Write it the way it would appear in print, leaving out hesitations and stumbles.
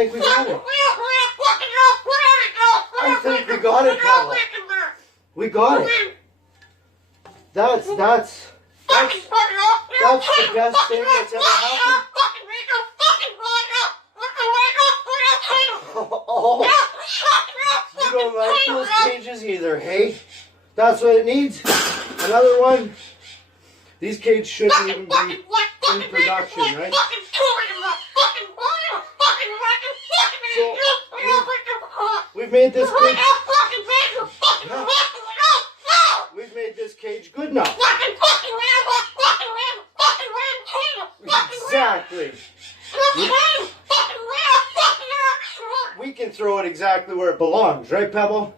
think we got it. I think we got it, Pebble. We got it. That's the best thing that's ever happened. Oh, you don't like those cages either, hey? That's what it needs. Another one. These cages shouldn't even be in production, right? So we've made this cage. Yeah, we've made this cage good enough. Exactly. We can throw it exactly where it belongs, right, Pebble?